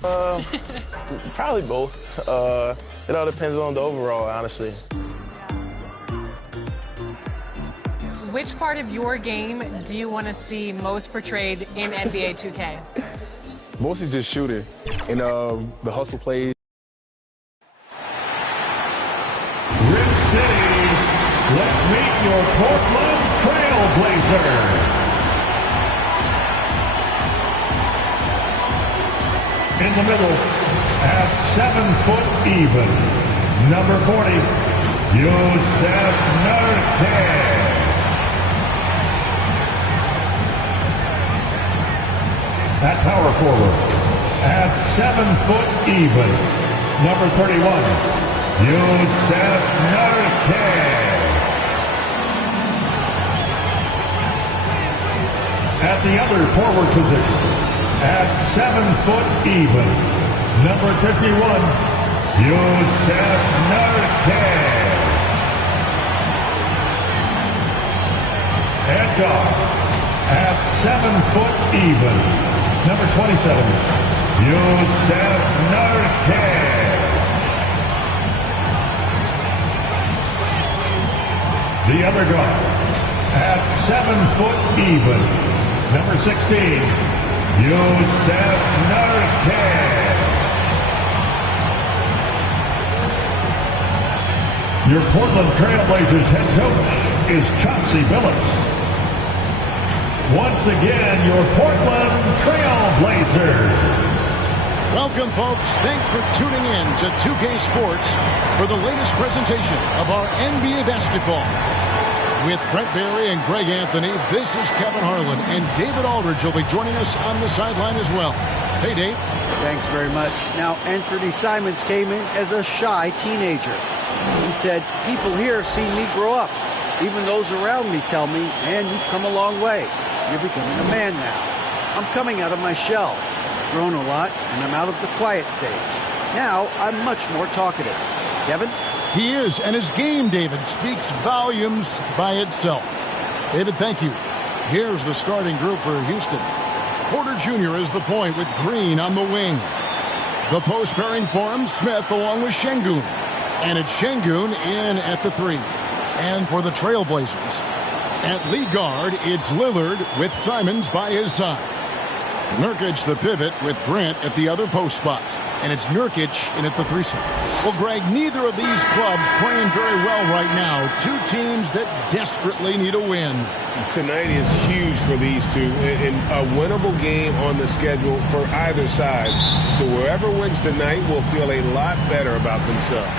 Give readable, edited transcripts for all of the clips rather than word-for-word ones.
Probably both. It all depends on the overall, honestly. Which part of your game do you want to see most portrayed in NBA 2K? Mostly just shooting and the hustle plays. Rip City, let's meet your Portland Trail Blazers. In the middle, at 7 foot even, number 40, Yusef Nurkic. At power forward, at 7 foot even, number 31, Yusef Nurkic. At the other forward position, at 7 foot even, number 51, Yusef Nurkic. At guard, at 7 foot even, number 27, Yusef Nurkic. The other guard, at 7 foot even, number 16, Yusef Nurkic. Your Portland Trail Blazers head coach is Chauncey Billups. Once again, your Portland Trail Blazers. Welcome, folks. Thanks for tuning in to 2K Sports for the latest presentation of our NBA basketball. With Brent Barry and Greg Anthony, this is Kevin Harlan, and David Aldridge will be joining us on the sideline as well. Hey, Dave. Thanks very much. Now, Anthony Simons came in as a shy teenager. He said, people here have seen me grow up. Even those around me tell me, man, you've come a long way. You're becoming a man now. I'm coming out of my shell. I've grown a lot, and I'm out of the quiet stage. Now, I'm much more talkative. Kevin? He is, and his game, David, speaks volumes by itself. David, thank you. Here's the starting group for Houston. Porter Jr. is the point with Green on the wing. The post pairing for him, Smith along with Sengun. And it's Sengun in at the 3. And for the Trailblazers, at lead guard, it's Lillard with Simons by his side. Nurkic the pivot with Grant at the other post spot. And it's Nurkic in at the 3 spot. Well, Greg, neither of these clubs playing very well right now. Two teams that desperately need a win. Tonight is huge for these two, and a winnable game on the schedule for either side. So whoever wins tonight will feel a lot better about themselves.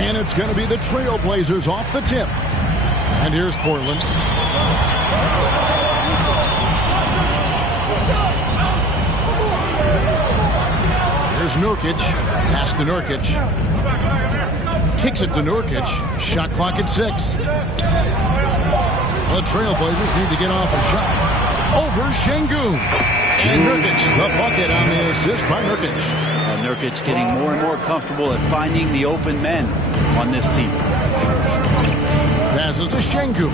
And it's going to be the Trailblazers off the tip. And here's Portland. Here's Nurkic. Pass to Nurkic. Kicks it to Nurkic. Shot clock at 6. The Trailblazers need to get off a shot. Over Sengun. And Nurkic, the bucket on the assist by Nurkic. Nurkic getting more and more comfortable at finding the open men on this team. Passes to Sengun.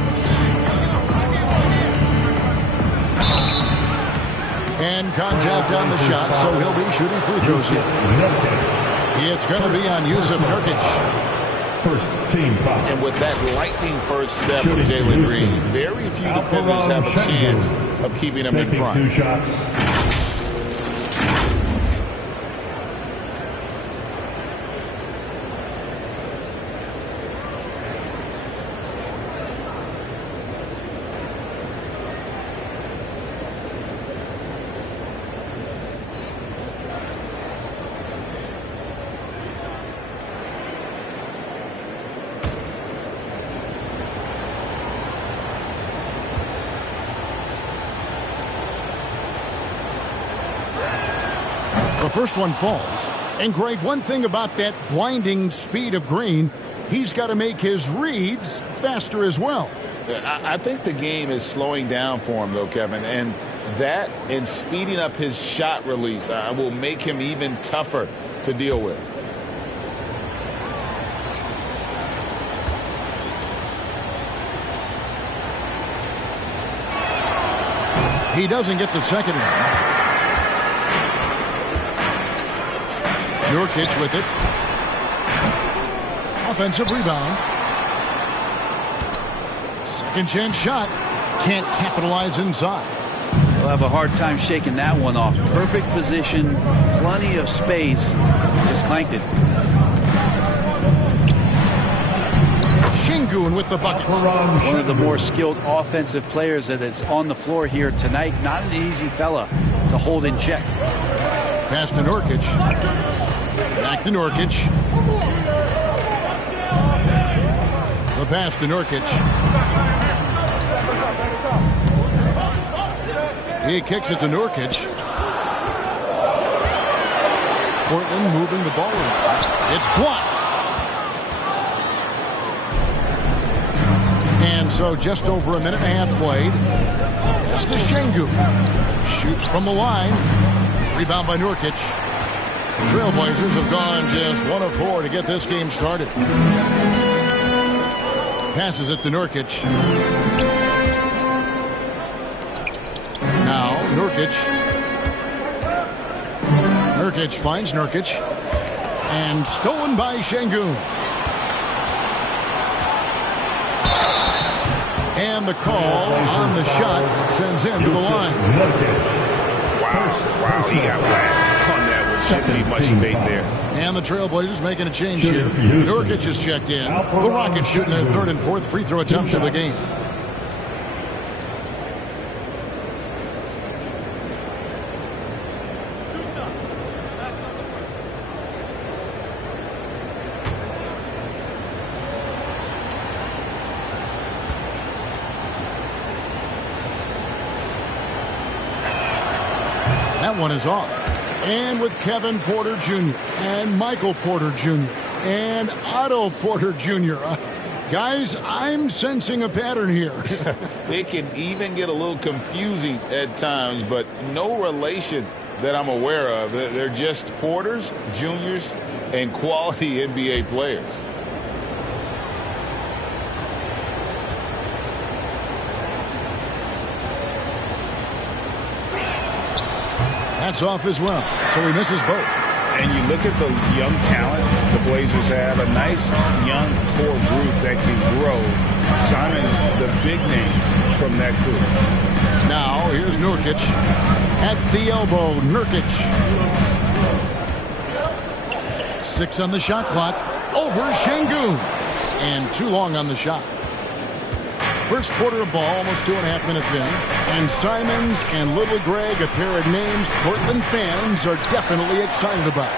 And contact on the shot, so he'll be shooting free throws here. It's going to be on Yusef Nurkic. First team foul. And with that lightning first step of Jalen Green, very few defenders have a chance of keeping him in front. 2 shots. The first one falls. And Greg, one thing about that blinding speed of Green, he's got to make his reads faster as well. I think the game is slowing down for him, though, Kevin. And that and speeding up his shot release will make him even tougher to deal with. He doesn't get the second one. Nurkic with it. Offensive rebound. Second chance shot. Can't capitalize inside. They'll have a hard time shaking that one off. Perfect position, plenty of space. Just clanked it. Sengun with the bucket. One of the more skilled offensive players that is on the floor here tonight. Not an easy fella to hold in check. Pass to Nurkic. Back to Nurkic. The pass to Nurkic. He kicks it to Nurkic. Portland moving the ball around. It's blocked. And so just over a minute and a half played. Pass to Sengun. Shoots from the line. Rebound by Nurkic. The Trailblazers have gone just 1 of 4 to get this game started. Passes it to Nurkic. Now Nurkic. Nurkic finds Nurkic. And stolen by Sengun. And the call on the shot sends him to the line. Wow, he got whacked on that one. Shouldn't be much debate there. And the Trailblazers making a change here. Nurkic is checked in. The Rockets shooting their third and fourth free throw attempts of the game. That one is off. And with Kevin Porter Jr. and Michael Porter Jr. and Otto Porter Jr. Guys, I'm sensing a pattern here. It can even get a little confusing at times, but no relation that I'm aware of. They're just Porters, Juniors, and quality NBA players. That's off as well, so he misses both. And you look at the young talent the Blazers have, a nice young core group that can grow. Simon's the big name from that group. Now, here's Nurkic. At the elbow, Nurkic. 6 on the shot clock. Over Sengun. And too long on the shot. First quarter of ball, almost 2.5 minutes in. And Simons and Little Greg, a pair of names Portland fans are definitely excited about.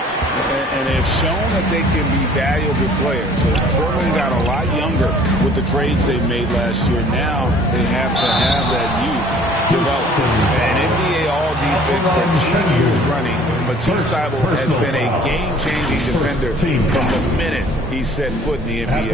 And they've shown that they can be valuable players. So Portland got a lot younger with the trades they made last year. Now they have to have that youth develop. And NBA All-Defense for 2 years running, Matisse Thybulle has been a game-changing defender from the minute he set foot in the NBA.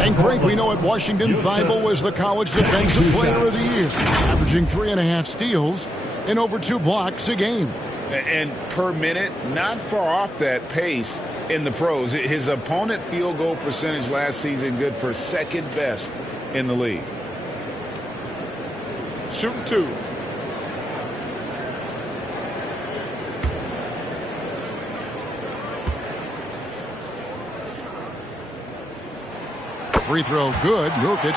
And Greg, we know at Washington, Thybulle was the College Defensive Player of the Year, averaging 3.5 steals and over 2 blocks a game. And per minute, not far off that pace in the pros. His opponent field goal percentage last season good for second best in the league. Shooting 2. Free throw good. Nurkic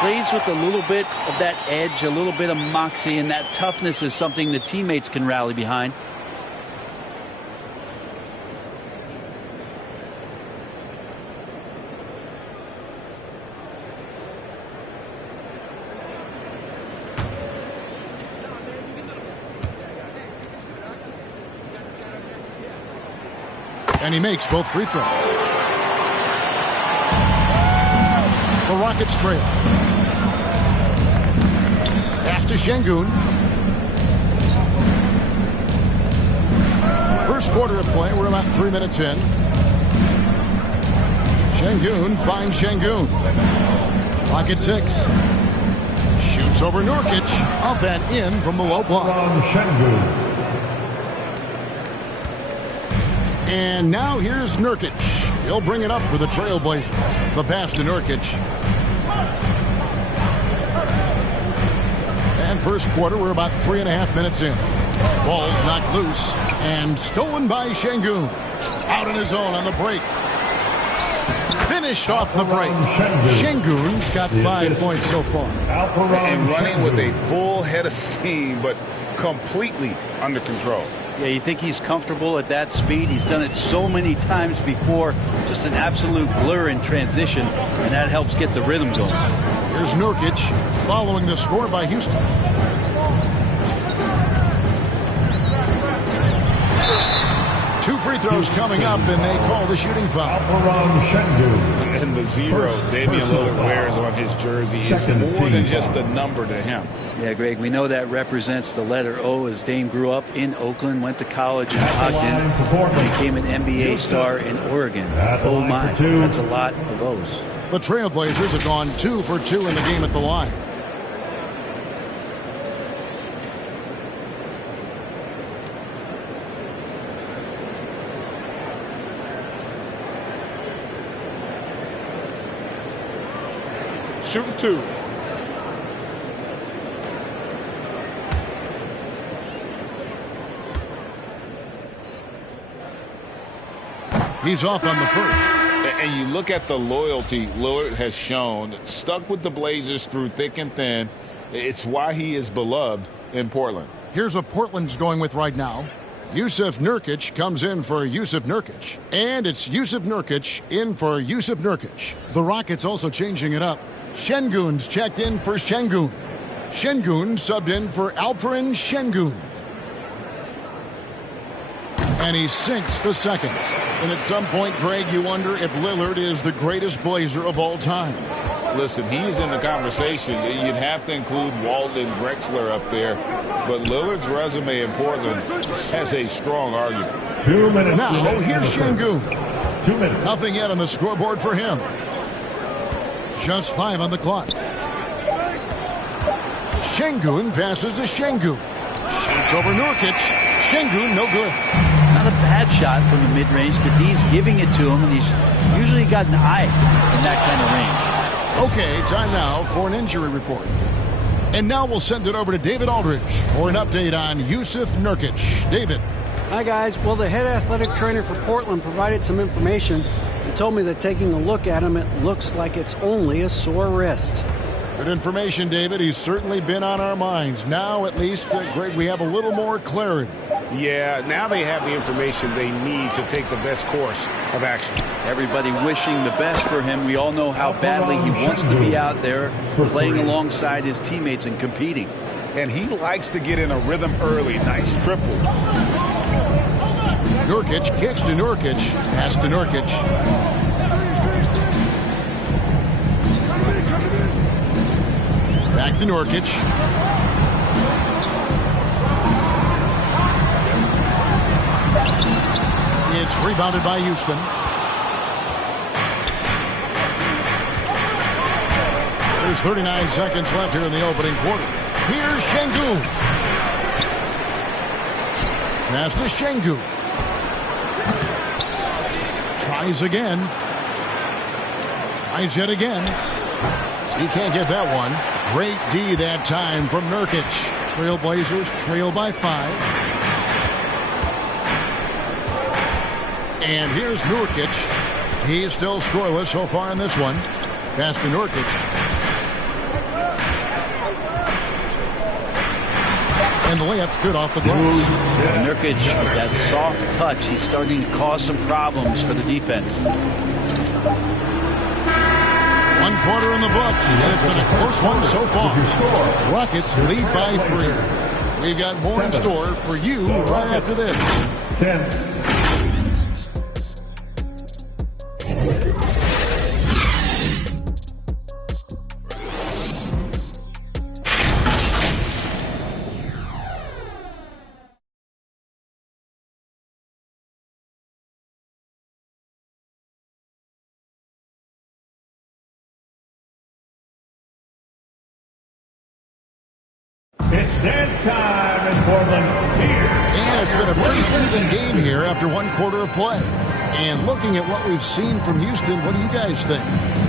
plays with a little bit of that edge, a little bit of moxie, and that toughness is something the teammates can rally behind. And he makes both free throws. The Rockets trail. Pass to Sengun. First quarter of play. We're about 3 minutes in. Sengun finds Sengun. Rocket 6. Shoots over Nurkic. Up and in from the low block. And now here's Nurkic. He'll bring it up for the Trailblazers. The pass to Nurkic. And first quarter, we're about 3.5 minutes in. Ball's knocked loose and stolen by Sengun. Out on his own on the break. Finished off the break. Sengun's got 5 points so far. And running with a full head of steam, but completely under control. Yeah, you think he's comfortable at that speed? He's done it so many times before. Just an absolute blur in transition, and that helps get the rhythm going. Here's Nurkic following the score by Houston. Two free throws coming up, and they call the shooting foul. And the 0 Damian Lillard wears on his jersey is more than just a number to him. Yeah, Greg, we know that represents the letter O, as Dame grew up in Oakland, went to college in Ogden, became an NBA star in Oregon. Oh my, that's a lot of O's. The Trailblazers have gone 2 for 2 in the game at the line. Shooting 2. He's off on the first. And you look at the loyalty Lillard has shown, stuck with the Blazers through thick and thin. It's why he is beloved in Portland. Here's what Portland's going with right now. Yusuf Nurkic comes in for Yusuf Nurkic. And it's Yusuf Nurkic in for Yusuf Nurkic. The Rockets also changing it up. Sengun's checked in for Sengun. Sengun subbed in for Alperen Sengun. And he sinks the second. And at some point, Greg, you wonder if Lillard is the greatest Blazer of all time. Listen, he's in the conversation. You'd have to include Walton Drexler up there. But Lillard's resume in Portland has a strong argument. 2 minutes. Now, here's Sengun. 2 minutes. Nothing yet on the scoreboard for him. Just 5 on the clock. Sengun passes to Sengun. Shoots over Nurkic. Sengun, no good. Not a bad shot from the mid-range. D's giving it to him, and he's usually got an eye in that kind of range. Okay, time now for an injury report. And now we'll send it over to David Aldridge for an update on Yusuf Nurkic. David. Hi, guys. Well, the head athletic trainer for Portland provided some information. He told me that taking a look at him, it looks like it's only a sore wrist. Good information, David. He's certainly been on our minds. Now, at least, Greg, we have a little more clarity. Yeah, now they have the information they need to take the best course of action. Everybody wishing the best for him. We all know how badly he wants to be out there playing alongside his teammates and competing. And he likes to get in a rhythm early. Nice triple. Nurkic kicks to Nurkic. Pass to Nurkic. Back to Nurkic. It's rebounded by Houston. There's 39 seconds left here in the opening quarter. Here's Sengun. Pass to Sengun. Tries again. Tries yet again. He can't get that one. Great D that time from Nurkic. Trailblazers trail by 5. And here's Nurkic. He's still scoreless so far in this one. Pass to Nurkic. And the layup's good off the glass. Nurkic, with that soft touch, he's starting to cause some problems for the defense. 1 quarter in the books, and it's been a close one so far. Rockets lead by 3. We've got more in store for you right after this. 10. It's dance time in Portland here. And it's been a pretty even game here after 1 quarter of play. And looking at what we've seen from Houston, what do you guys think?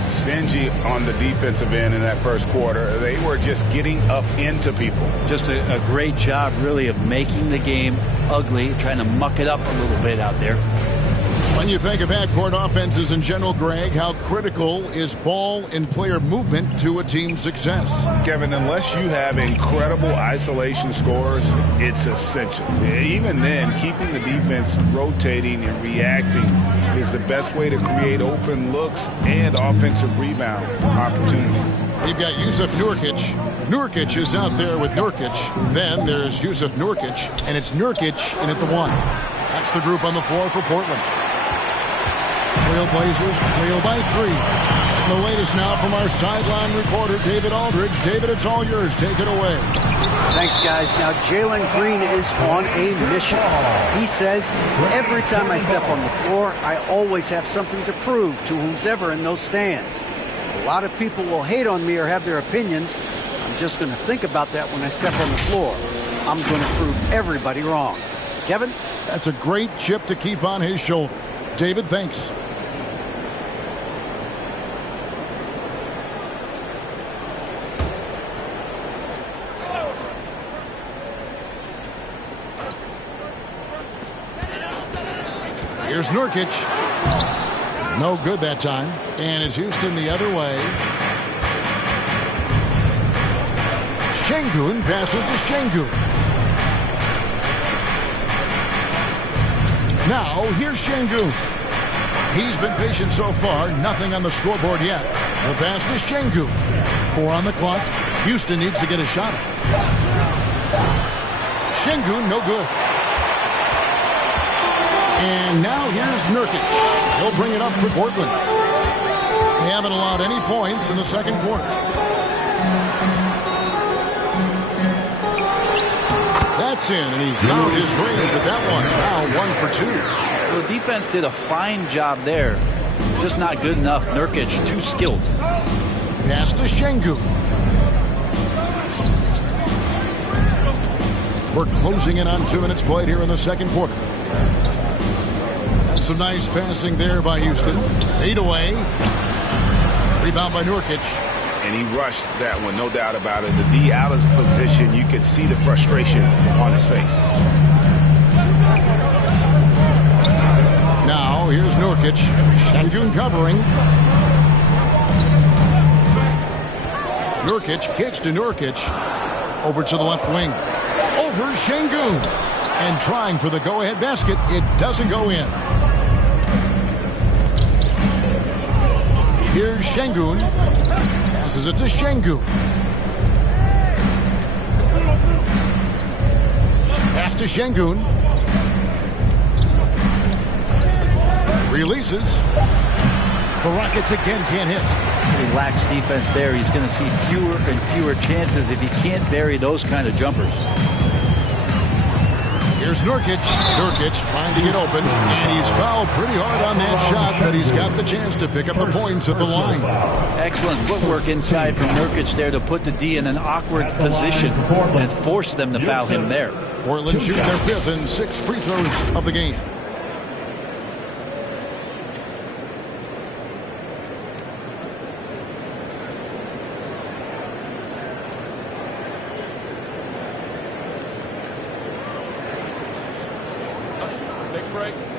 Stingy on the defensive end in that first quarter. They were just getting up into people. Just a great job, really, of making the game ugly, trying to muck it up a little bit out there. When you think of half-court offenses in general, Greg, how critical is ball and player movement to a team's success? Kevin, unless you have incredible isolation scores, it's essential. Even then, keeping the defense rotating and reacting is the best way to create open looks and offensive rebound opportunities. We've got Jusuf Nurkic. Nurkic is out there with Nurkic. Then there's Jusuf Nurkic, and it's Nurkic in at the 1. That's the group on the floor for Portland. Trailblazers trail by 3. The latest now from our sideline reporter, David Aldridge. David, it's all yours. Take it away. Thanks, guys. Now, Jalen Green is on a mission. He says, every time I step on the floor, I always have something to prove to who's ever in those stands. A lot of people will hate on me or have their opinions. I'm just going to think about that when I step on the floor. I'm going to prove everybody wrong. Kevin? That's a great chip to keep on his shoulder. David, thanks. Here's Nurkic. No good that time. And it's Houston the other way. Sengun passes to Sengun. Now, here's Sengun. He's been patient so far. Nothing on the scoreboard yet. The pass to Sengun. 4 on the clock. Houston needs to get a shot. Sengun, no good. And now here's Nurkic. He'll bring it up for Portland. They haven't allowed any points in the second quarter. That's in, and he found his range with that one. Now 1 for 2. The defense did a fine job there. Just not good enough. Nurkic, too skilled. Pass to Sengun. We're closing in on 2 minutes played here in the second quarter. Some nice passing there by Houston. 8 away. Rebound by Nurkic. And he rushed that one, no doubt about it. The D out of position, you could see the frustration on his face. Now, here's Nurkic. Sengun covering. Nurkic kicks to Nurkic. Over to the left wing. Over Sengun. And trying for the go-ahead basket. It doesn't go in. Here's Sengun. Passes it to Sengun. Pass to Sengun. Releases. The Rockets again can't hit. Pretty lax defense there. He's going to see fewer and fewer chances if he can't bury those kind of jumpers. Here's Nurkic. Nurkic trying to get open, and he's fouled pretty hard on that shot, but he's got the chance to pick up the points at the line. Excellent footwork inside from Nurkic there to put the D in an awkward position and force them to foul him there. Portland shooting their 5th and 6th free throws of the game.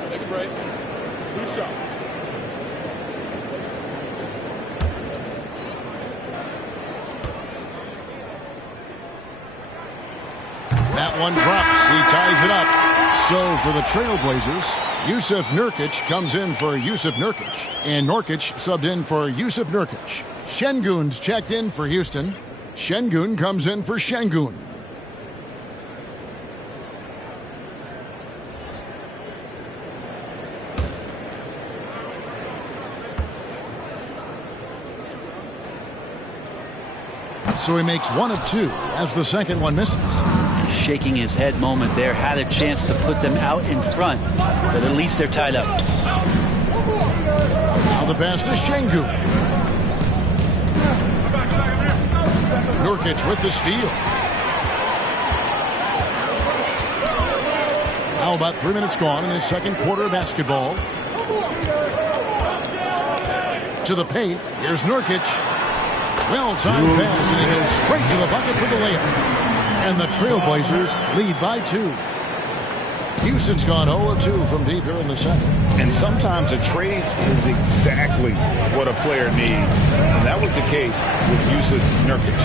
Take a break. 2 shots. That one drops. He ties it up. So for the Trailblazers, Jusuf Nurkic comes in for Jusuf Nurkic. And Nurkic subbed in for Jusuf Nurkic. Sengun's checked in for Houston. Sengun comes in for Sengun. So he makes 1 of 2 as the second one misses. He's shaking his head moment there. Had a chance to put them out in front, but at least they're tied up. Now the pass to Sengun. Nurkic with the steal. Now about 3 minutes gone in the second quarter of basketball. To the paint. Here's Nurkic. Well-timed pass, and he goes straight to the bucket for the layup. And the Trailblazers lead by 2. Houston's gone 0-2 from deep here in the second. And sometimes a trade is exactly what a player needs. And that was the case with Yusuf Nurkic.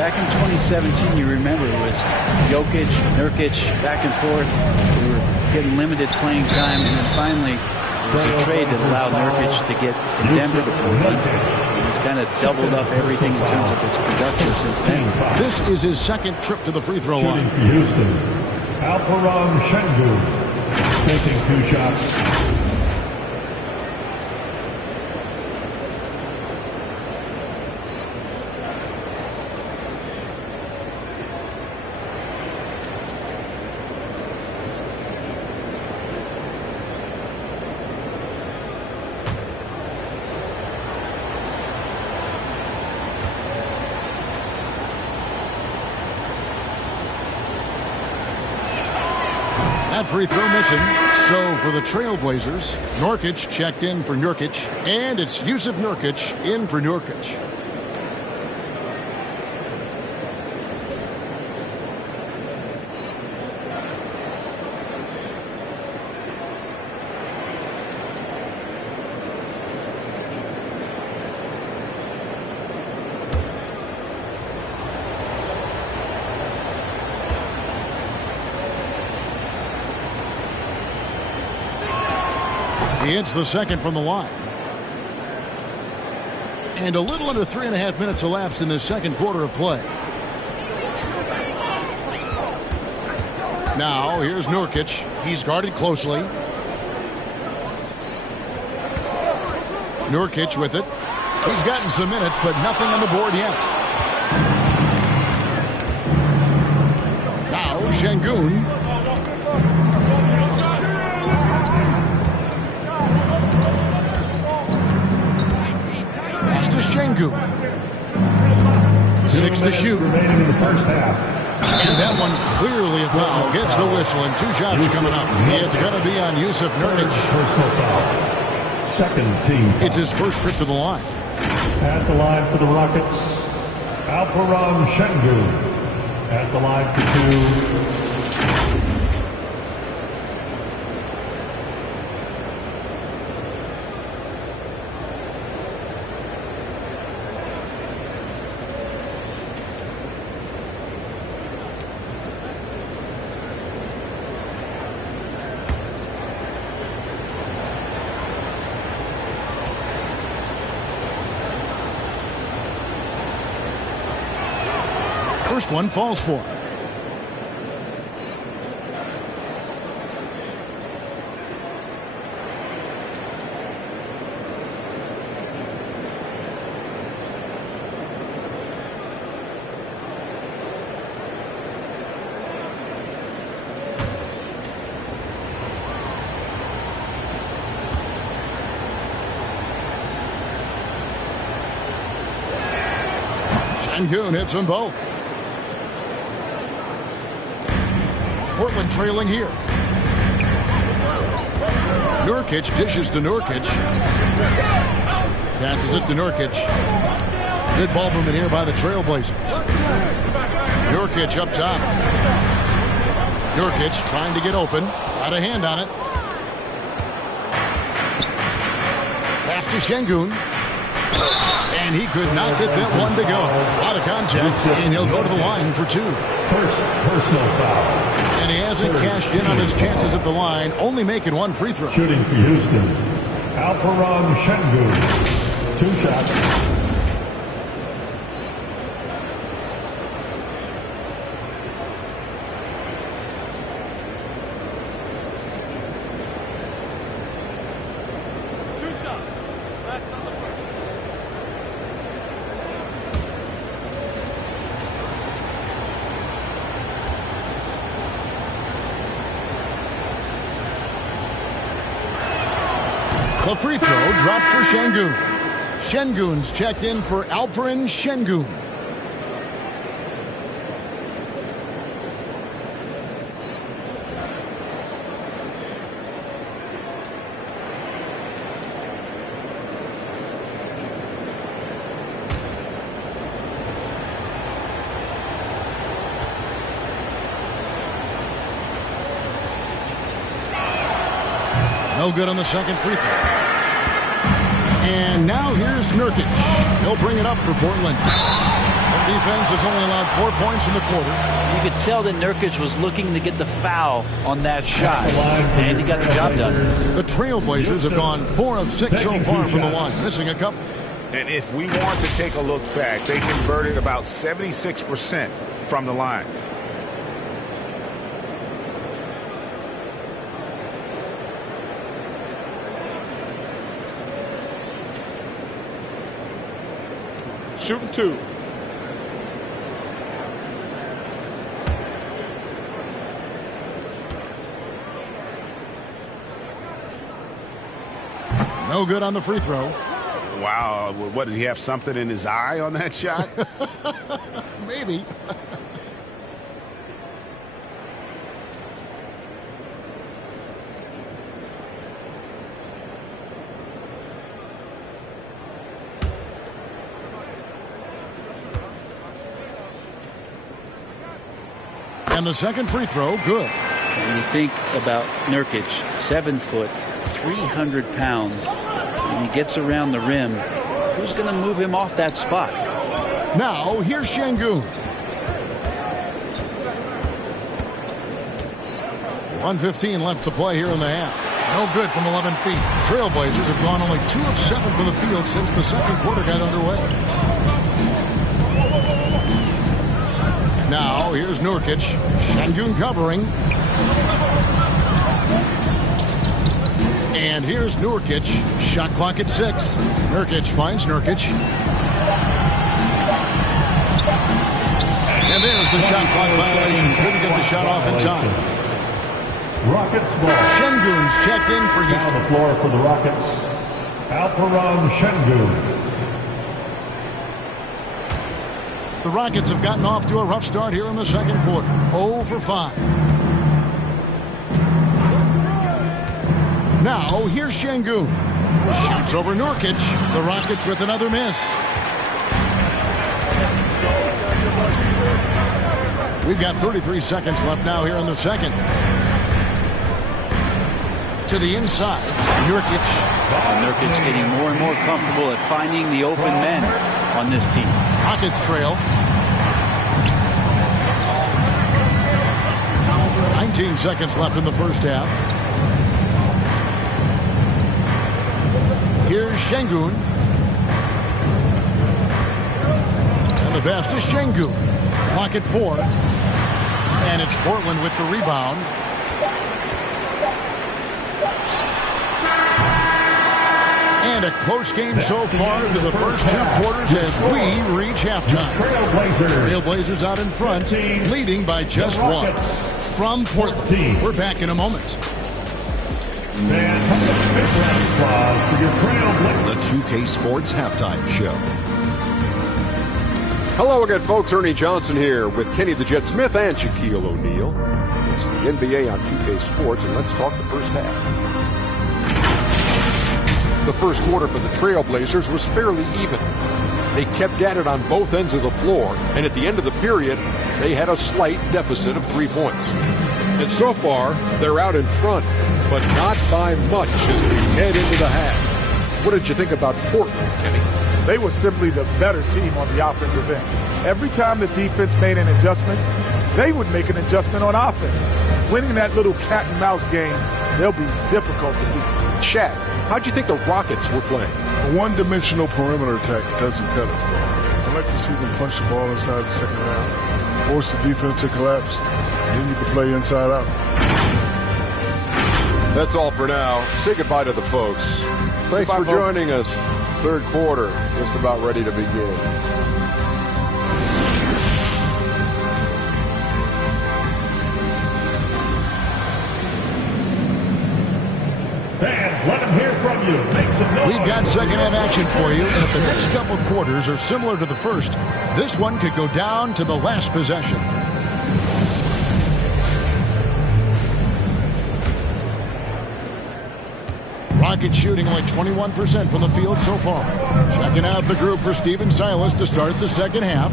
Back in 2017, you remember, it was Jokic, Nurkic, back and forth. We were getting limited playing time, and then finally it was a trade that allowed Nurkic to get from Denver to Portland. He's kind of doubled up everything in terms of his production since then. This is his second trip to the free throw line. For Houston, Alperen Sengun taking 2 shots. That free throw missing. So for the Trailblazers, Nurkic checked in for Nurkic, and it's Yusuf Nurkic in for Nurkic. He hits the second from the line. And a little under 3.5 minutes elapsed in the second quarter of play. Now, here's Nurkic. He's guarded closely. Nurkic with it. He's gotten some minutes, but nothing on the board yet. Now, Sengun. Sengun. 6 to shoot. Remaining in the first half. And that one clearly a foul. Gets the whistle, and 2 shots coming up. It's going to be on Yusuf Nurkic. Personal foul. Second team foul. It's his first trip to the line. At the line for the Rockets, Alperen Sengun. At the line for 2. First one falls for him. Sengun hits them both. Portland trailing here. Nurkic dishes to Nurkic. Passes it to Nurkic. Good ball movement here by the Trailblazers. Nurkic up top. Nurkic trying to get open. Got a hand on it. Pass to Sengun. And he could not get that one to go. Out of contact, and he'll go to the line for 2. First personal foul. And he hasn't cashed in on his chances at the line, only making 1 free throw. Shooting for Houston, Alperen Sengun. 2 shots. The free throw dropped for Sengun. Sengun's checked in for Alperen Sengun. No good on the second free throw. And now here's Nurkic. He'll bring it up for Portland. Their defense has only allowed 4 points in the quarter. You could tell that Nurkic was looking to get the foul on that shot, and he got the job done. The Trailblazers have gone 4 of 6 so far from the line, missing a couple. And if we want to take a look back, they converted about 76% from the line. Shooting 2. No good on the free throw. Wow, what, did he have something in his eye on that shot? Maybe. And the second free throw, good. When you think about Nurkic, 7 foot, 300 pounds, and he gets around the rim, who's going to move him off that spot? Now, here's Sengun. 1:15 left to play here in the half. No good from 11 feet. Trailblazers have gone only 2 of 7 from the field since the second quarter got underway. Now, here's Nurkic. Sengun covering. And here's Nurkic. Shot clock at 6. Nurkic finds Nurkic. And there's the shot clock violation. Couldn't get the shot off in time. Rockets ball. Sengun's checked in for Houston. On the floor for the Rockets, Alperon Sengun. The Rockets have gotten off to a rough start here in the second quarter. 0 for 5. Now, here's Sengun. Shoots over Nurkic. The Rockets with another miss. We've got 33 seconds left now here in the second. To the inside, Nurkic. Nurkic getting more and more comfortable at finding the open men on this team. Rockets trail. 19 seconds left in the first half. Here's Sengun. And the pass to Sengun. Clock at 4. And it's Portland with the rebound. And a close game so far to the first 2 quarters as we reach halftime. Trailblazers out in front, leading by just 1. From Portland, we're back in a moment. The 2K Sports Halftime Show. Hello again, folks. Ernie Johnson here with Kenny the Jet Smith and Shaquille O'Neal. It's the NBA on 2K Sports, and let's talk the first half. The first quarter for the Trailblazers was fairly even. They kept at it on both ends of the floor, and at the end of the period, they had a slight deficit of 3 points. And so far, they're out in front, but not by much as we head into the half. What did you think about Portland, Kenny? They were simply the better team on the offensive end. Every time the defense made an adjustment, they would make an adjustment on offense. Winning that little cat and mouse game, they'll be difficult to beat. Shaq, how'd you think the Rockets were playing? A one-dimensional perimeter attack doesn't cut it. I like to see them punch the ball inside the second round, force the defense to collapse, then you can play inside out. That's all for now. Say goodbye to the folks. Thanks for joining us. Third quarter, just about ready to begin. Fans, let them hear from you. Make some noise. We've got second half action for you, and if the next couple quarters are similar to the first, this one could go down to the last possession. Rockets shooting only 21% from the field so far. Checking out the group for Stephen Silas to start the second half.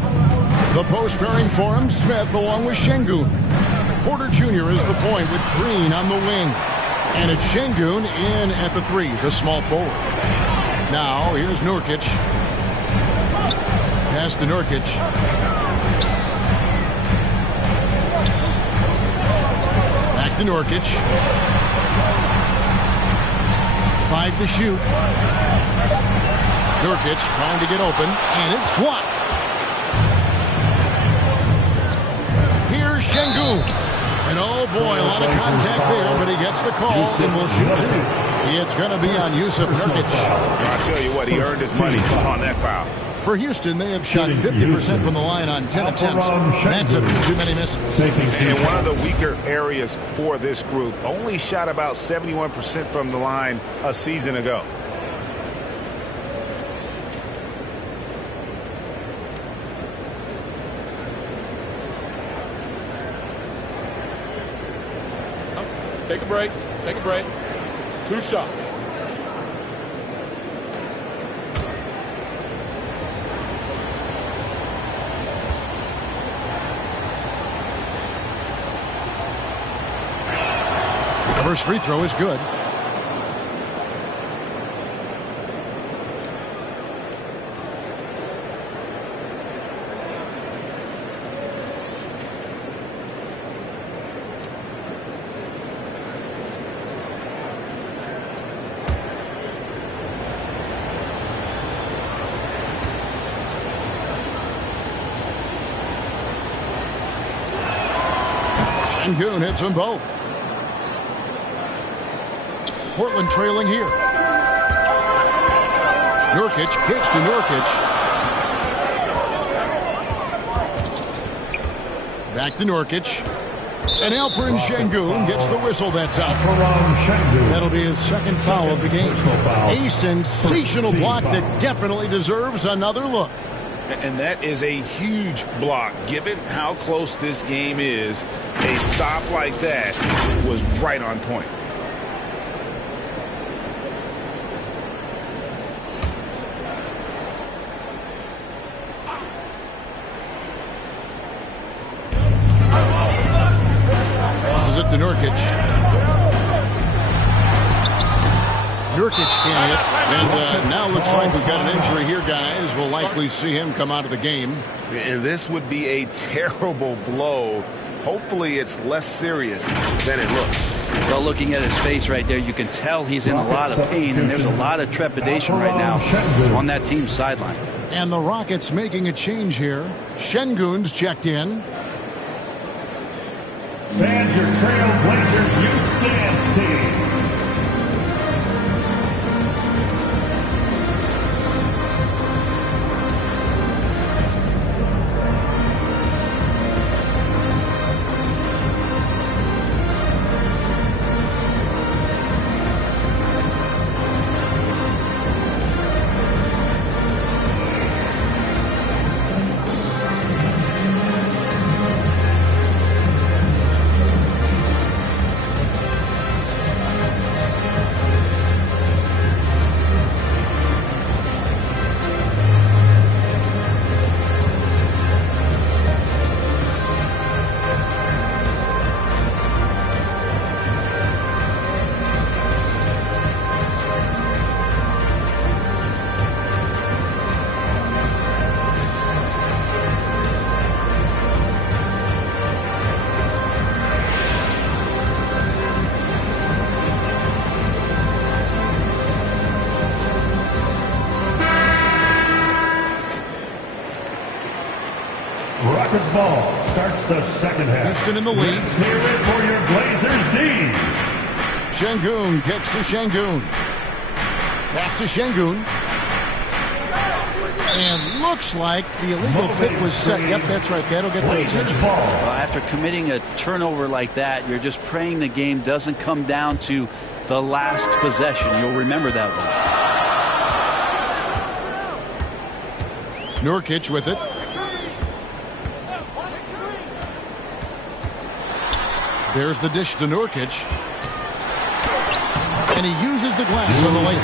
The post pairing for him, Smith along with Sengun. Porter Jr. is the point with Green on the wing. And it's Sengun in at the 3, the small forward. Now, here's Nurkic. Pass to Nurkic. Back to Nurkic. 5 to shoot. Nurkic trying to get open, and it's blocked. Here's Sengun. And oh boy, a lot of contact there, but he gets the call and will shoot 2. It's going to be on Yusuf Nurkic. I'll tell you what, he earned his money on that foul. For Houston, they have shot 50% from the line on 10 attempts. That's a few too many misses. And one of the weaker areas for this group, only shot about 71% from the line a season ago. Take a break. Take a break. 2 shots. First free throw is good. Sengun hits them both. Portland trailing here. Nurkic kicks to Nurkic. Back to Nurkic. And Alperen Sengun gets the whistle. That's out. That'll be his second foul of the game. A sensational block that definitely deserves another look. And that is a huge block. Given how close this game is, a stop like that was right on point. Passes it to Nurkic. Nurkic can't hit, and now looks like we've got an injury here, guys. We'll likely see him come out of the game. And this would be a terrible blow. Hopefully it's less serious than it looks. Well, looking at his face right there, you can tell he's in a lot of pain, and there's a lot of trepidation right now on that team's sideline. And the Rockets making a change here. Sengun's checked in. Fans, your Trailblazers youth dance team. Rockets ball starts the second half. Houston in the lead. Let's hear it for your Blazers D. Sengun kicks to Sengun. Pass to Sengun. And looks like the illegal pick was set. Yep, that's right. That'll get their attention. Well, after committing a turnover like that, you're just praying the game doesn't come down to the last possession. You'll remember that one. Nurkic with it. There's the dish to Nurkic. And he uses the glass on the layup.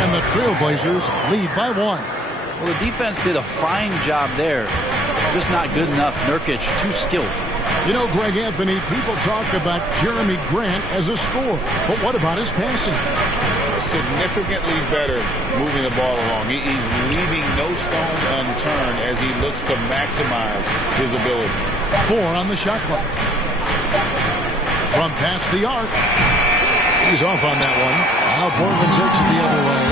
And the Trailblazers lead by 1. Well, the defense did a fine job there. Just not good enough. Nurkic, too skilled. You know, Greg Anthony, people talk about Jeremy Grant as a scorer, but what about his passing? Significantly better moving the ball along. He's leaving no stone unturned as he looks to maximize his ability. 4 on the shot clock. From past the arc. He's off on that one. Now Portland takes it the other way.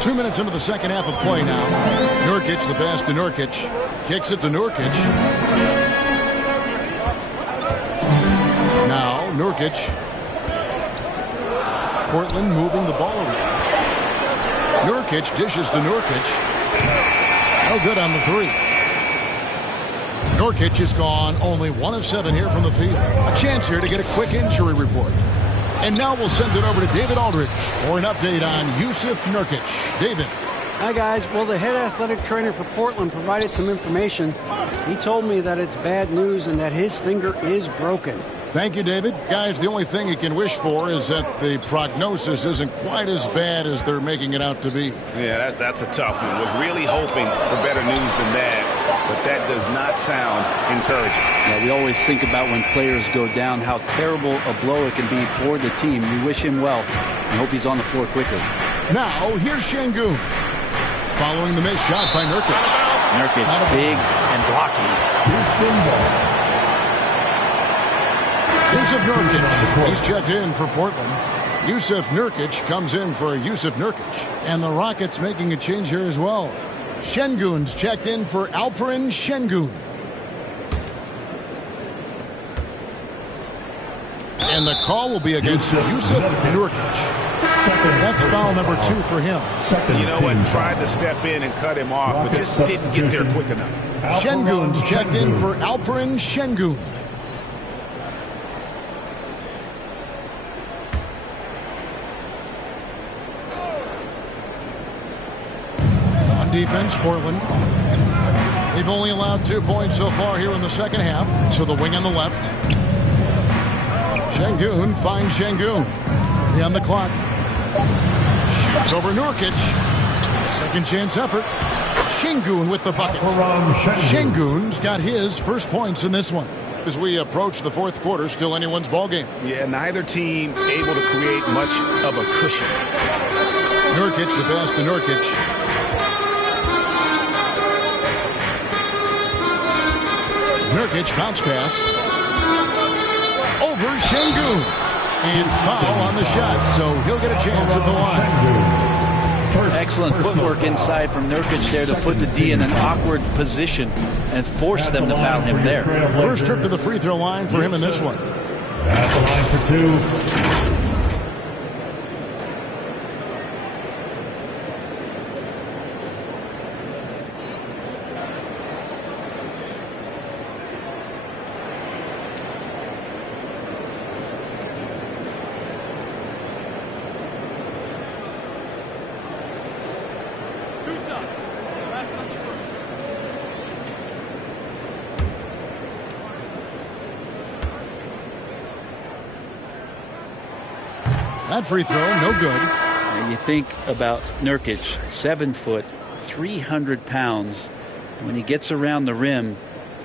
2 minutes into the second half of play now. Nurkic, the pass to Nurkic. Kicks it to Nurkic. Now Nurkic. Portland moving the ball around. Nurkic dishes to Nurkic. No good on the 3. Nurkic is gone. Only 1 of 7 here from the field. A chance here to get a quick injury report. And now we'll send it over to David Aldridge for an update on Yusuf Nurkic. David. Hi, guys. Well, the head athletic trainer for Portland provided some information. He told me that it's bad news and that his finger is broken. Thank you, David. Guys, the only thing you can wish for is that the prognosis isn't quite as bad as they're making it out to be. Yeah, that's a tough one. Was really hoping for better news than that, but that does not sound encouraging. Yeah, we always think about when players go down, how terrible a blow it can be for the team. We wish him well and hope he's on the floor quickly. Now, here's Sengun. Following the missed shot by Nurkic. Nurkic, big and blocking. Yusuf Nurkic, he's checked in for Portland. Yusuf Nurkic comes in for Yusuf Nurkic. And the Rockets making a change here as well. Sengun's checked in for Alperen Sengun. And the call will be against Yusuf Nurkic. That's foul number 2 for him. You know what? Tried to step in and cut him off, but just didn't get there quick enough. Sengun's checked in for Alperen Sengun. On defense, Portland. They've only allowed 2 points so far here in the second half. To the wing on the left. Sengun finds Sengun. On the clock. Shoots over Nurkic. Second chance effort. Sengun with the bucket. Sengun's got his first points in this one. As we approach the fourth quarter, still anyone's ball game. Yeah, neither team able to create much of a cushion. Nurkic, the pass to Nurkic. Nurkic bounce pass. Over Sengun. And foul on the shot, so he'll get a chance at the line. Excellent footwork inside from Nurkic there to put the D in an awkward position and force them to foul him there. First trip to the free throw line for him in this one. At the line for 2. That free throw, no good. Now you think about Nurkic, 7 foot, 300 pounds. When he gets around the rim,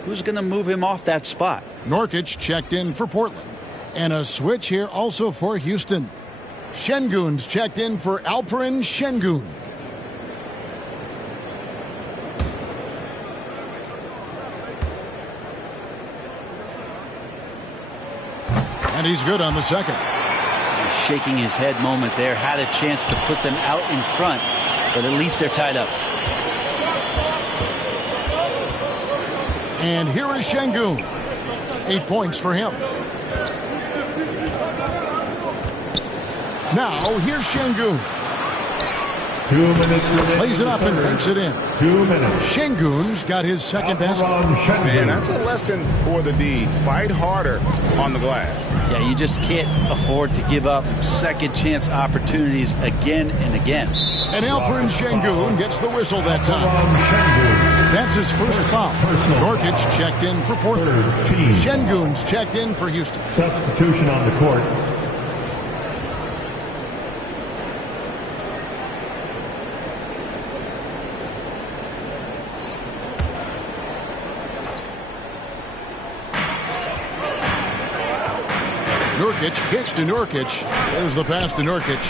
who's going to move him off that spot? Nurkic checked in for Portland. And a switch here also for Houston. Sengun's checked in for Alperen Sengun. And he's good on the second. Shaking his head moment there, had a chance to put them out in front, but at least they're tied up. And here is Sengun. 8 points for him. Now here's Sengun. 2 minutes remaining. Plays it up and banks it in. 2 minutes. Sengun's got his second basket. Man, that's a lesson for the D. Fight harder on the glass. Yeah, you just can't afford to give up second chance opportunities again and again. And Alperen Sengun gets the whistle that time. That's his first foul. Nurkic checked in for Portland. Sengun's checked in for Houston. Substitution on the court. Nurkic kicks to Nurkic. There's the pass to Nurkic.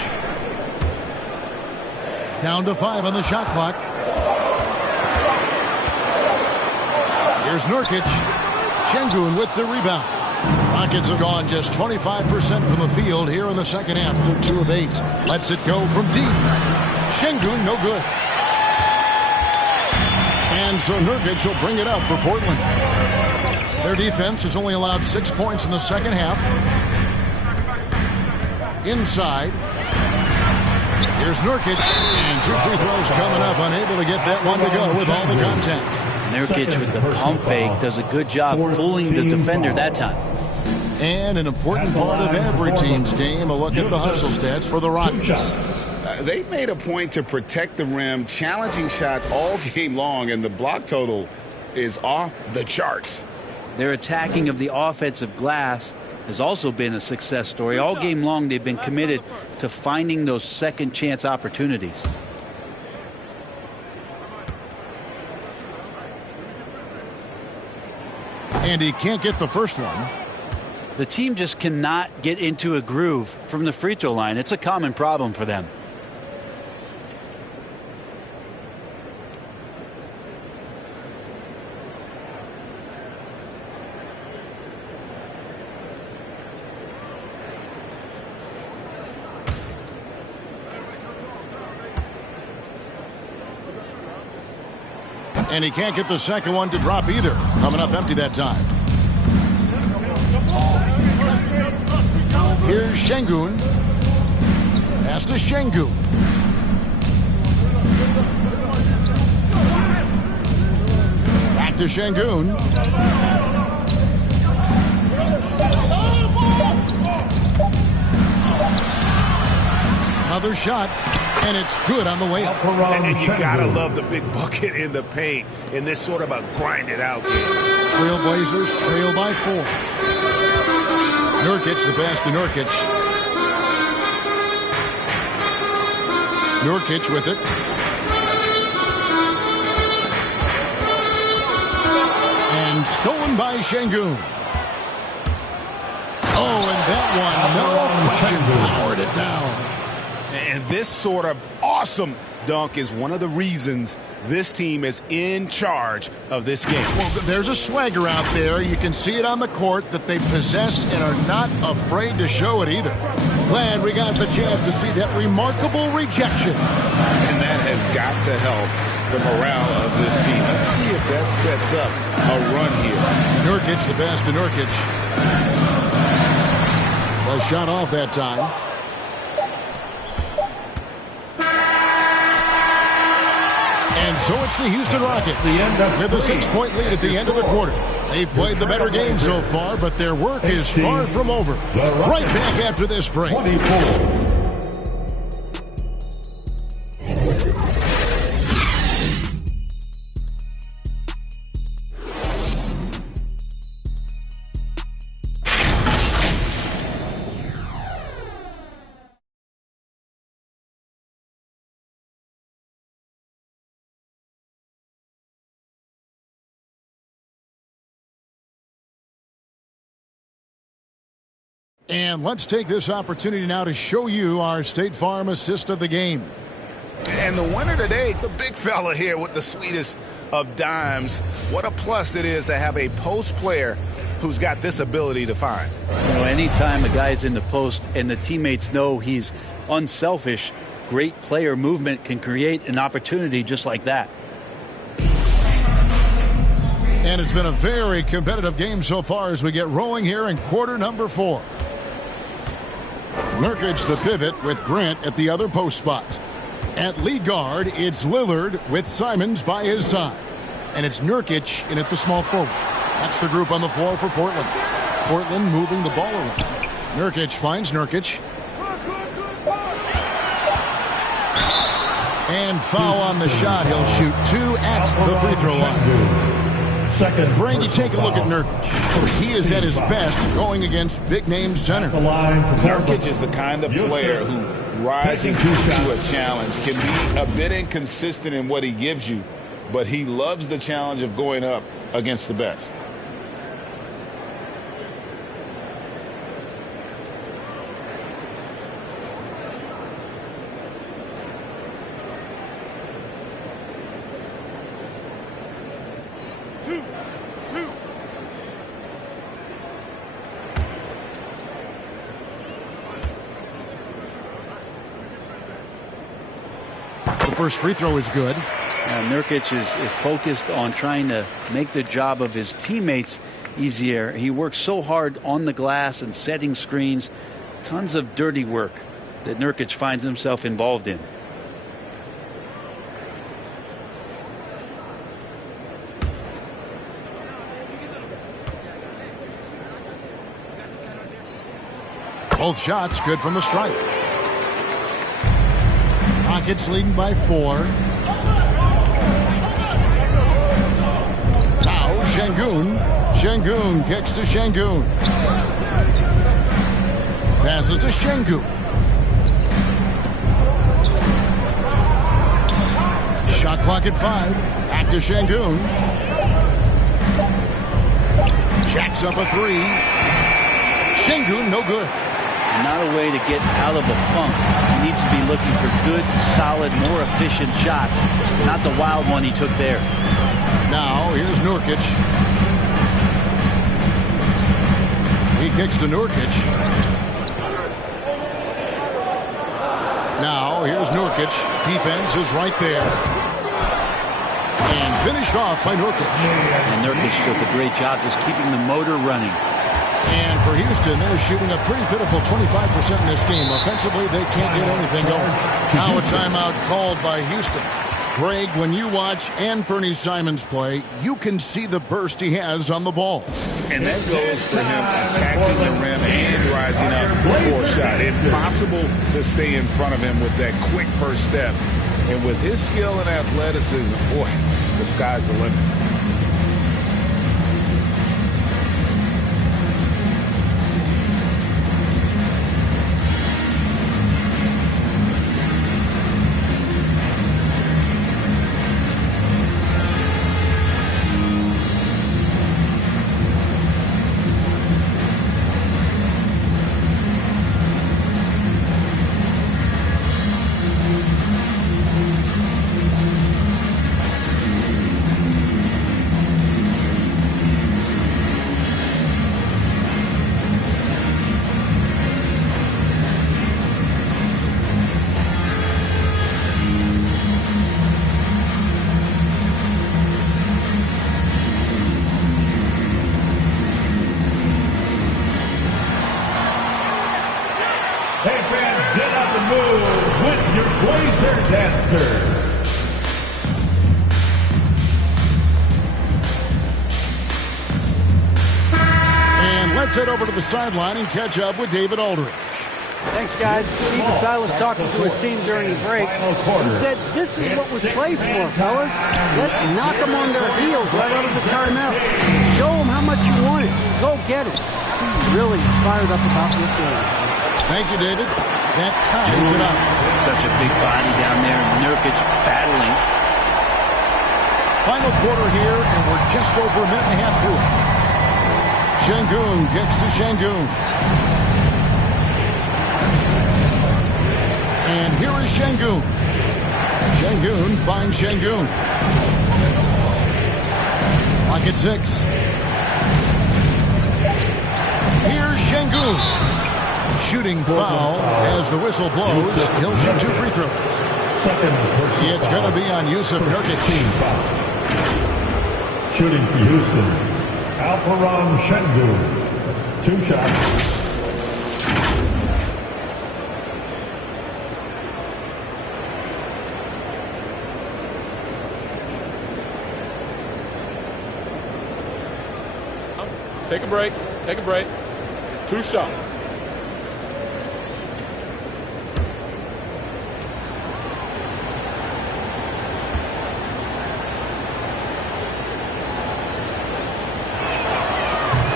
Down to 5 on the shot clock. Here's Nurkic. Sengun with the rebound. Rockets have gone just 25% from the field here in the second half. They're 2 of 8. Lets it go from deep. Sengun, no good. And so Nurkic will bring it up for Portland. Their defense has only allowed 6 points in the second half. Inside. Here's Nurkic. And 2 free throws coming up. Unable to get that one to go with all the contact. Nurkic with the pump fake does a good job fooling the defender that time. And an important part of every team's game, a look at the hustle stats for the Rockets. They made a point to protect the rim, challenging shots all game long, and the block total is off the charts. Their attacking of the offensive glass has also been a success story. All game long, they've been committed to finding those second chance opportunities. And he can't get the first one. The team just cannot get into a groove from the free throw line. It's a common problem for them. And he can't get the second one to drop either. Coming up empty that time. Here's Sengun. Pass to Sengun. Back to Sengun. Another shot. And it's good on the way up. And you gotta love the big bucket in the paint in this sort of a grind-it-out game. Trailblazers trail by 4. Nurkic, the pass to Nurkic. Nurkic with it. And stolen by Sengun. Oh, and that one, no question, powered it down. And this sort of awesome dunk is one of the reasons this team is in charge of this game. Well, there's a swagger out there. You can see it on the court that they possess and are not afraid to show it either. Glad we got the chance to see that remarkable rejection. And that has got to help the morale of this team. Let's see if that sets up a run here. Nurkic, the pass to Nurkic. Well, shot off that time. And so it's the Houston Rockets with a 6-point lead at the end of the quarter. They've played the better game so far, but their work is far from over. Right back after this break. 24. And let's take this opportunity now to show you our State Farm assist of the game. And the winner today, the big fella here with the sweetest of dimes. What a plus it is to have a post player who's got this ability to find. You know, anytime a guy's in the post and the teammates know he's unselfish, great player movement can create an opportunity just like that. And it's been a very competitive game so far as we get rolling here in quarter number 4. Nurkic the pivot with Grant at the other post spot. At lead guard, it's Lillard with Simons by his side. And it's Nurkic in at the small forward. That's the group on the floor for Portland. Portland moving the ball around. Nurkic finds Nurkic. And foul on the shot. He'll shoot 2 at the free throw line. Brady, take a look at Nurkic. He is at his best going against big-name centers. Nurkic is the kind of player who rises to a challenge, can be a bit inconsistent in what he gives you, but he loves the challenge of going up against the best. first free throw is good. Nurkic is focused on trying to make the job of his teammates easier. He works so hard on the glass and setting screens. Tons of dirty work that Nurkic finds himself involved in. Both shots good from the strike. Rockets leading by 4. Now Sengun. Sengun kicks to Sengun. Passes to Sengun. Shot clock at 5. Back to Sengun. Jacks up a 3. Sengun no good. Not a way to get out of a funk. He needs to be looking for good, solid, more efficient shots. Not the wild one he took there. Now here's Nurkic. He kicks to Nurkic. Now here's Nurkic. Defense is right there. And finished off by Nurkic. And Nurkic took a great job just keeping the motor running. And for Houston, they're shooting a pretty pitiful 25% in this game. Offensively, they can't get anything going. Now a timeout called by Houston. Greg, when you watch Anthony Simons play, you can see the burst he has on the ball. And that goes for him attacking the rim and rising up for a shot. Impossible to stay in front of him with that quick first step. And with his skill and athleticism, boy, the sky's the limit. Head over to the sideline and catch up with David Aldridge. Thanks, guys. Stephen Silas talking to his team during the break. He said, this is what we play for, fellas. Let's knock them on their heels right out of the timeout. Show them how much you want it. Go get it. Really is fired up about this game. Thank you, David. That ties it up. Such a big body down there. Nurkic battling. Final quarter here, and we're just over a minute and a half through it. Sengun gets to Sengun. And here is Sengun. Sengun finds Sengun. Clock at 6. Here's Sengun. Shooting foul as the whistle blows. He'll shoot 2 free throws. It's going to be on Yusuf Nurkic. Shooting for Houston. Alperon Sengun, 2 shots. Take a break. Take a break. 2 shots.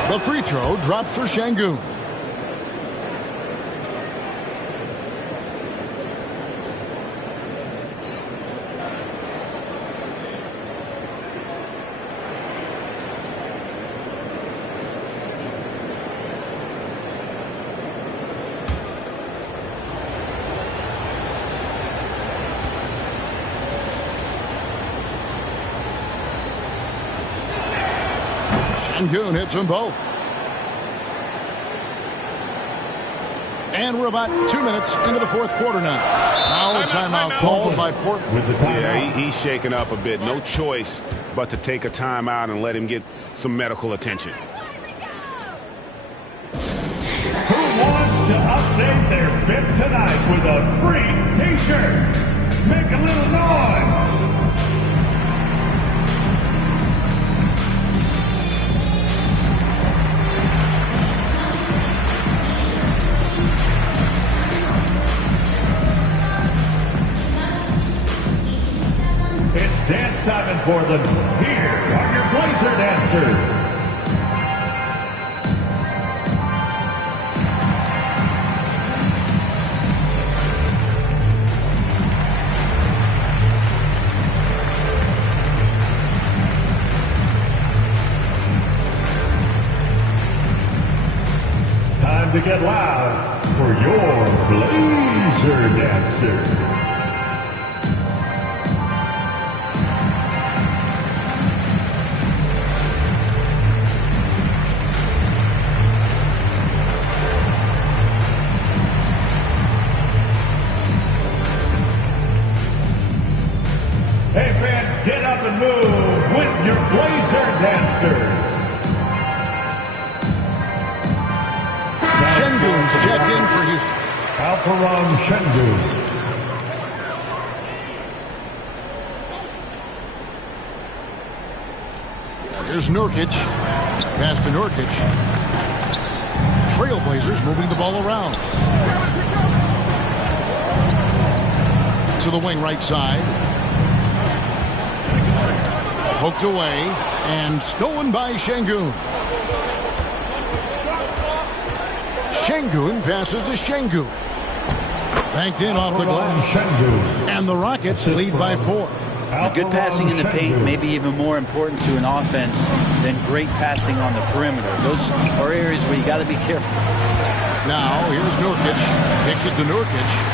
The free throw dropped for Sengun. Sengun hits them both. And we're about 2 minutes into the fourth quarter now. Now a timeout called by Portland. Yeah, he's shaken up a bit. No choice but to take a timeout and let him get some medical attention. Who wants to update their fit tonight with a free t-shirt? Make a little noise. It's dance time in Portland. Here are your Blazer dancers. Time to get loud for your Blazer dancers. Hey fans, get up and move with your Blazer dancers. Sengun's checked in for Houston. Alperon Sengun. Here's Nurkic. Pass to Nurkic. Trailblazers moving the ball around. To the wing right side. Poked away and stolen by Sengun. Sengun passes to Sengun. Banked in off the glass. And the Rockets lead by 4. Good passing in the paint may be even more important to an offense than great passing on the perimeter. Those are areas where you got to be careful. Now here's Nurkic. Kicks it to Nurkic.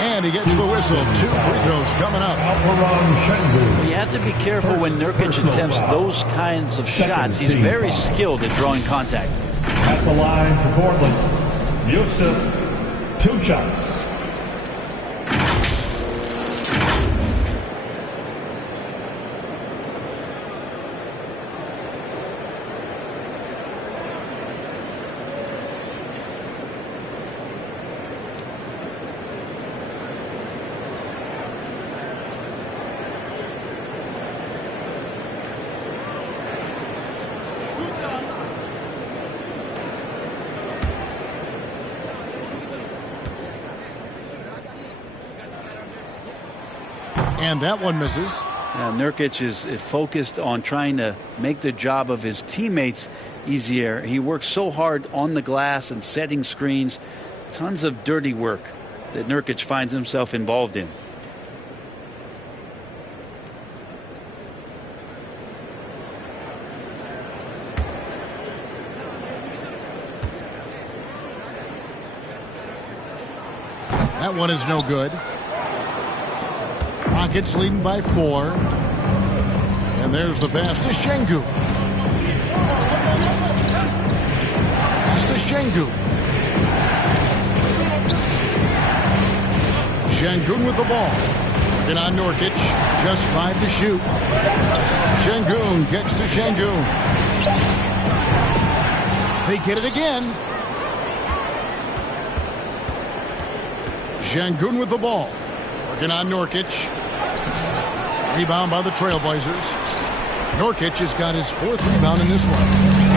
And he gets the whistle. 2 free throws coming up. Well, you have to be careful when Nurkic attempts those kinds of shots. He's very skilled at drawing contact. At the line for Portland, Yusuf, 2 shots. And that one misses. Nurkic is focused on trying to make the job of his teammates easier. He works so hard on the glass and setting screens. Tons of dirty work that Nurkic finds himself involved in. That one is no good. Rockets leading by 4. And there's the pass to Sengun. Pass to Sengun. Sengun with the ball. Working on Nurkic. Just 5 to shoot. Sengun gets to Sengun. They get it again. Sengun with the ball. Working on Nurkic. Rebound by the Trailblazers. Nurkic has got his 4th rebound in this one.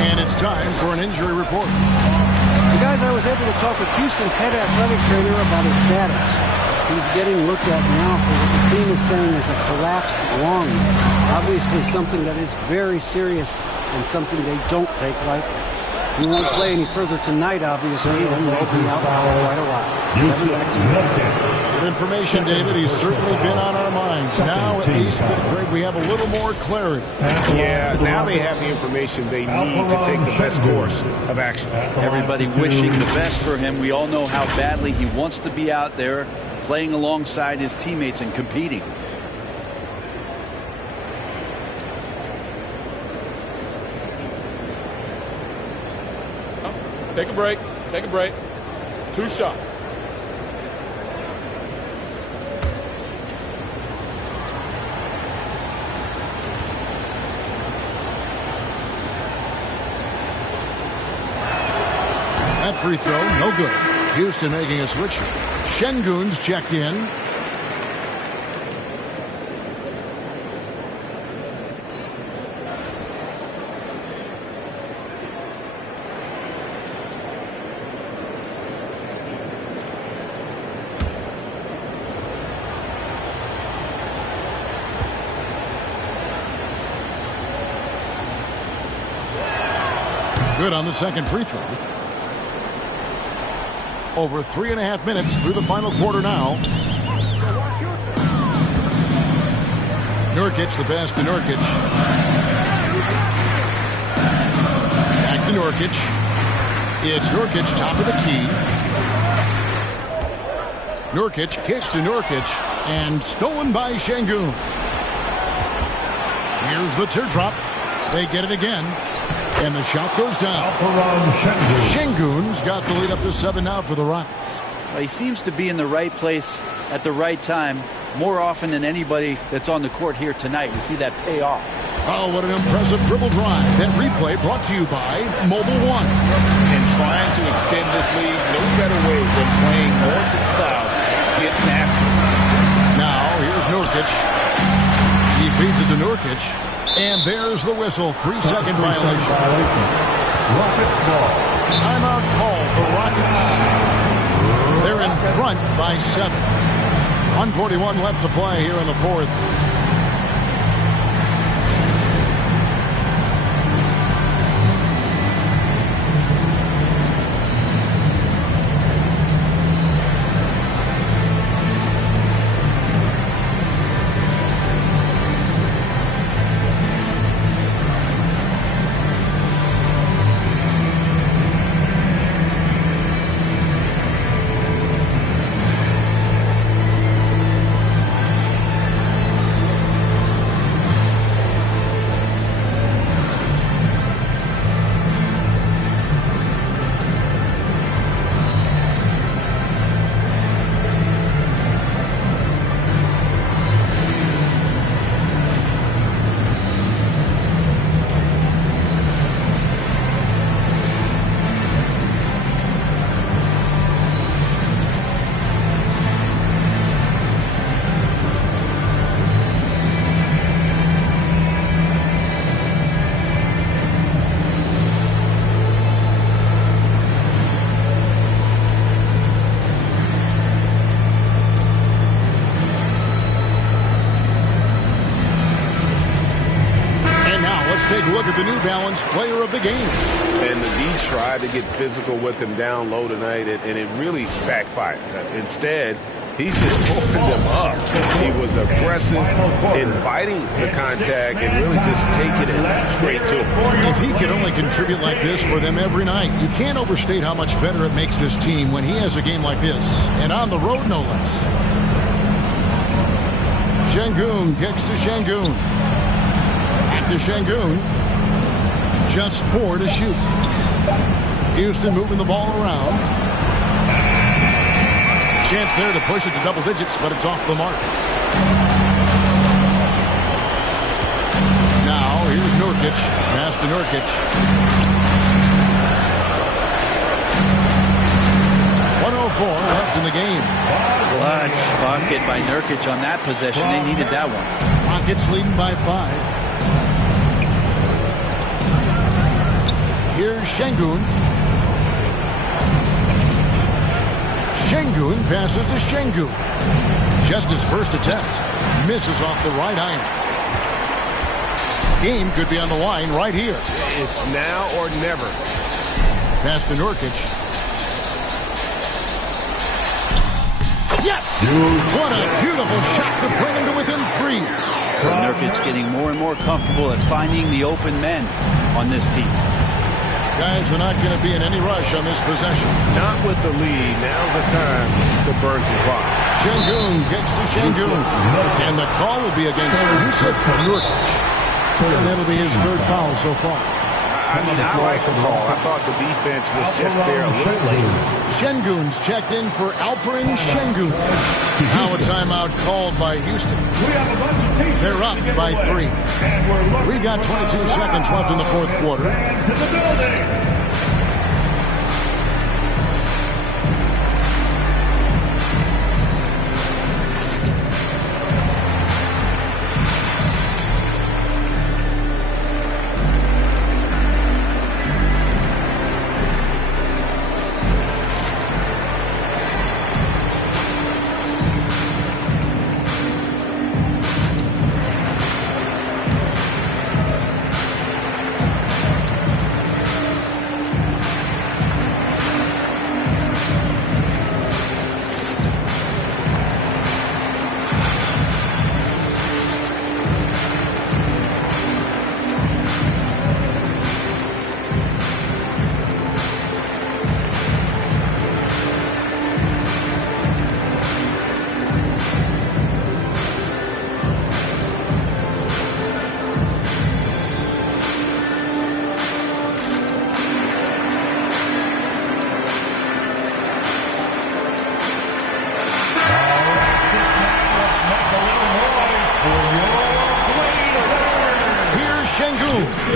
And it's time for an injury report. And guys, I was able to talk with Houston's head athletic trainer about his status. He's getting looked at now for what the team is saying is a collapsed lung. Obviously something that is very serious and something they don't take lightly. He won't play any further tonight, obviously, and will be out for quite a while. Kevin, back to you. Good information, David. He's certainly been on our minds. Now, at least, Greg, we have a little more clarity. Yeah, now they have the information they need to take the best course of action. Everybody wishing the best for him. We all know how badly he wants to be out there playing alongside his teammates and competing. Take a break. Take a break. 2 shots. That free throw, no good. Houston making a switch. Sengun's checked in. Good on the second free throw. Over 3.5 minutes through the final quarter now. Nurkic, the pass to Nurkic. Back to Nurkic. It's Nurkic, top of the key. Nurkic kicks to Nurkic, and stolen by Sengun. Here's the teardrop. They get it again. And the shot goes down. Sengun's got the lead up to 7 now for the Rockets. Well, he seems to be in the right place at the right time more often than anybody that's on the court here tonight. We see that pay off. Oh, what an impressive dribble drive. That replay brought to you by Mobile One. And trying to extend this lead, no better way than playing north and south, getting after it. Now, here's Nurkic. He feeds it to Nurkic. And there's the whistle. 3-second violation. Rockets ball. Timeout call for Rockets. They're in front by 7. 1:41 left to play here in the fourth. Take a look at the New Balance player of the game. And the D tried to get physical with him down low tonight, and it really backfired. Instead, he's just opened them up. He was aggressive, inviting the contact, and really just taking it straight to him. If he could only contribute like this for them every night, you can't overstate how much better it makes this team when he has a game like this. And on the road, no less. Sengun kicks to Sengun. To Sengun, just 4 to shoot. Houston moving the ball around. Chance there to push it to double digits, but it's off the mark. Now, here's Nurkic. Pass to Nurkic. 1:04 left in the game. Clutch bucket by Nurkic on that possession. They needed that one. Rockets leading by 5. Here's Sengun. Sengun passes to Sengun. Just his first attempt. Misses off the right iron. Game could be on the line right here. It's now or never. Pass to Nurkic. Yes! What a beautiful shot to bring him to within 3. Nurkic getting more and more comfortable at finding the open men on this team. Guys are not going to be in any rush on this possession. Not with the lead. Now's the time to burn some clock. Sengun gets to Sengun. And the call will be against Yusuf Nurkic. And that'll be his 3rd foul so far. I mean, I like the call. I thought the defense was just there a little late. Sengun's checked in for Alperen Sengun. Now a timeout called by Houston. They're up by 3. We've got 22 seconds left in the fourth quarter.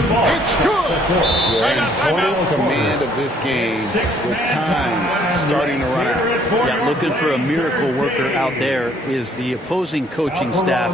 It's good. Yeah, total command of this game with time starting to run out. Yeah, looking for a miracle worker out there is the opposing coaching staff.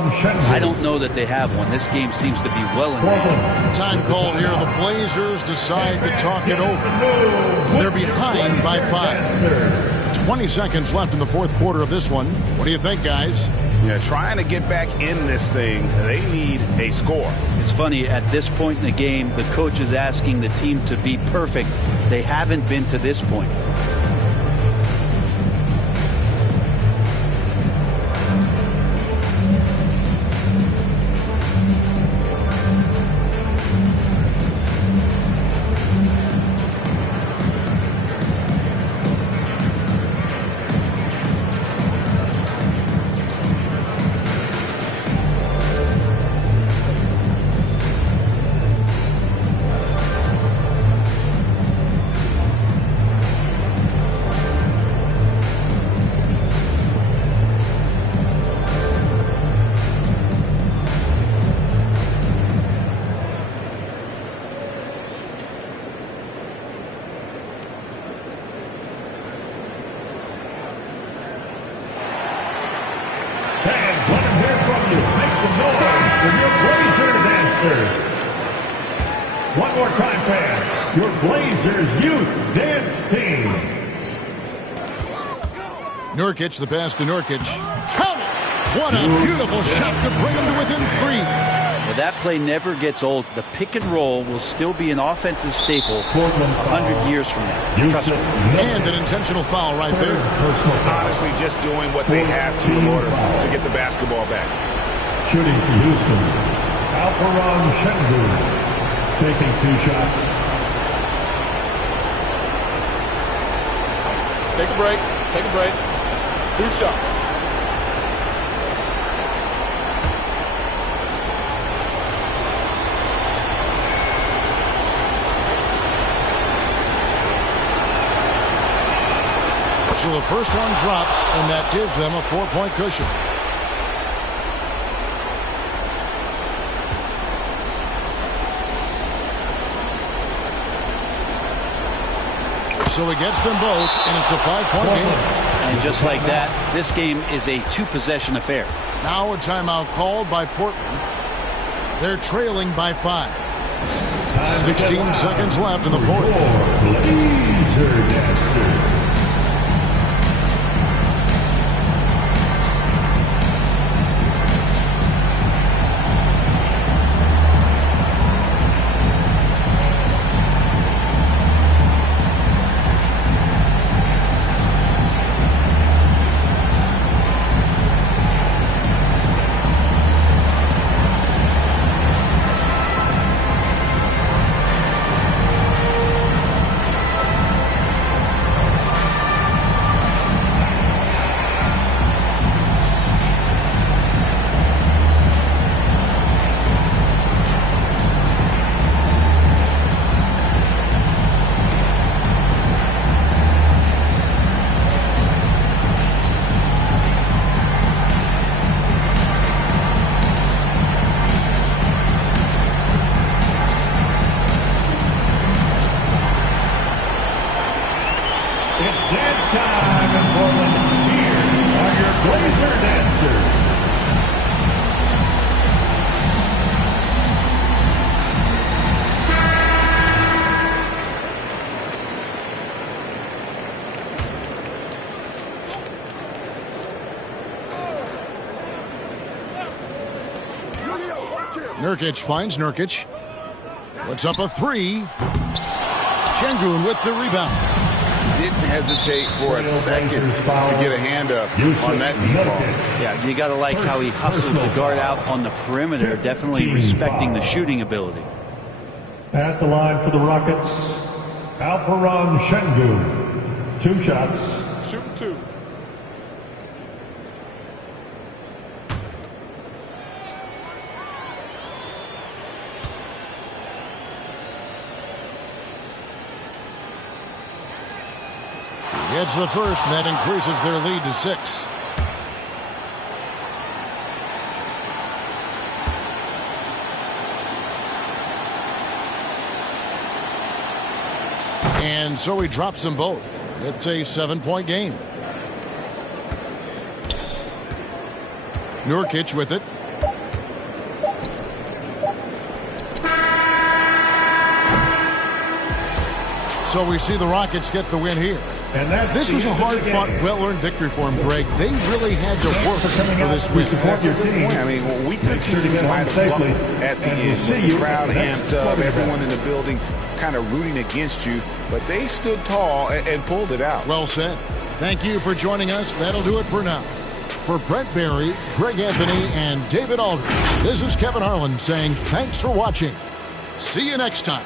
I don't know that they have one. This game seems to be well in hand. Time called here. The Blazers decide to talk it over. They're behind by 5. 20 seconds left in the fourth quarter of this one. What do you think, guys? Yeah, trying to get back in this thing, they need a score. It's funny, at this point in the game, the coach is asking the team to be perfect. They haven't been to this point. One more time, fans. Your Blazers Youth Dance Team. Nurkic, the pass to Nurkic. Count it! What a beautiful shot to bring him to within 3. Well, that play never gets old. The pick and roll will still be an offensive staple 100 years from now. Trust me. And an intentional foul right there. Honestly, just doing what they have to in order to get the basketball back. Shooting for Houston, Alperen Sengun. Taking 2 shots. Take a break. Take a break. 2 shots. So the first one drops, and that gives them a 4-point cushion. So he gets them both, and it's a 5-point game. And just like that, this game is a 2-possession affair. Now a timeout called by Portland. They're trailing by 5. 16 seconds left in the fourth. Nurkic finds Nurkic. Puts up a three. Sengun with the rebound. Didn't hesitate for a second to get a hand up on that deep ball. Yeah, you got to like how he hustled to guard out on the perimeter, definitely respecting the shooting ability. At the line for the Rockets, Alperen Sengun. 2 shots. Shoot 2. Gets the first, and that increases their lead to 6. And so he drops them both. It's a 7-point game. Nurkic with it. So we see the Rockets get the win here. And this was a hard-fought, well-earned victory for them, Greg. They really had to work for this win. That's a good point. I mean, we continue to fight at the end. With the crowd amped up, everyone in the building kind of rooting against you, but they stood tall and pulled it out. Well said. Thank you for joining us. That'll do it for now. For Brent Barry, Greg Anthony, and David Aldridge, this is Kevin Harlan saying thanks for watching. See you next time.